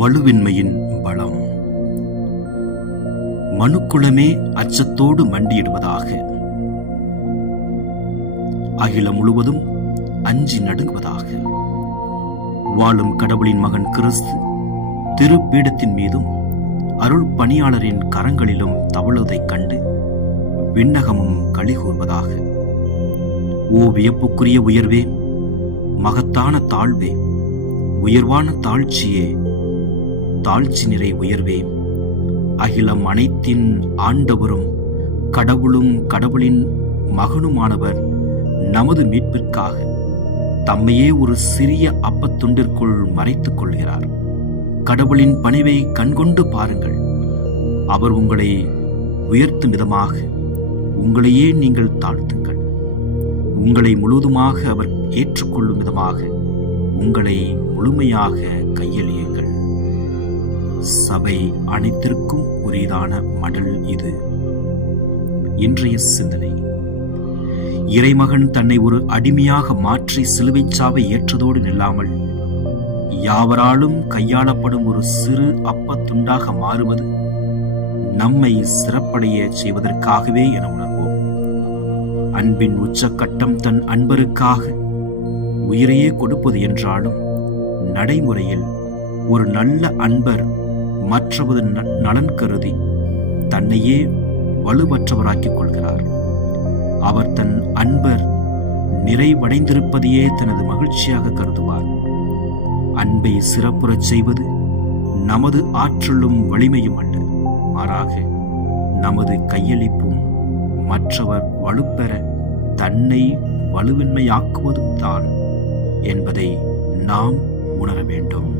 வலுவின்மையின் பலம். மனுக்குலமே அச்சத்தோடு மண்டியிடுவதாக, அகிலம் முழுவதும் அஞ்சி நடுங்குவதாக. வாழும் கடவுளின் மகன் கிறிஸ்து திருப்பீடத்தின் மீதும் அருள் பணியாளரின் கரங்களிலும் தவழுவதைக் கண்டு விண்ணகமும் களி கூர்வதாக. ஓ வியப்புக்குரிய உயர்வே, மகத்தான தாழ்வே, உயர்வான தாழ்ச்சியே, தாழ்ச்சி நிறை உயர்வே, அகிலம் அனைத்தின் ஆண்டவரும் கடவுளும் கடவுளின் மகனுமானவர் நமது மீட்பிற்காக தம்மையே ஒரு சிறிய அப்பத்துண்டிற்குள் மறைத்துக் கொள்கிறார். கடவுளின் பணிவை கண்கொண்டு பாருங்கள். அவர் உங்களை உயர்த்தும் விதமாக உங்களையே நீங்கள் தாழ்த்துங்கள். உங்களை முழுவதுமாக அவர் ஏற்றுக்கொள்ளும் விதமாக உங்களை முழுமையாக கையெழுயுங்கள். சபை அனைத்திற்கும் உரியதான மடல் இது. இன்றைய சிந்தனை: இறைமகன் தன்னை ஒரு அடிமையாக மாற்றி சிலுவைச் சாவை ஏற்றதோடு நில்லாமல் யாவராலும் கையாளப்படும் ஒரு சிறு அப்பத்துண்டாக மாறுவது நம்மை சிறப்படைய செய்வதற்காகவே என உணர்வோம். அன்பின் உச்சக்கட்டம் தன் அன்பருக்காக உயிரையே கொடுப்பது என்றாலும் நடைமுறையில் ஒரு நல்ல அன்பர் மற்றவது நலன் கருதி தன்னையே வலுவற்றவராக்கிக் கொள்கிறார். அவர் தன் அன்பர் நிறைவடைந்திருப்பதையே தனது மகிழ்ச்சியாக கருதுவார். அன்பை சிறப்புறச் செய்வது நமது ஆற்றலும் வலிமையும் அல்ல, மாறாக நமது கையளிப்பும் மற்றவர் வலுப்பெற தன்னை வலுவின்மையாக்குவதும் தான் என்பதை நாம் உணர வேண்டும்.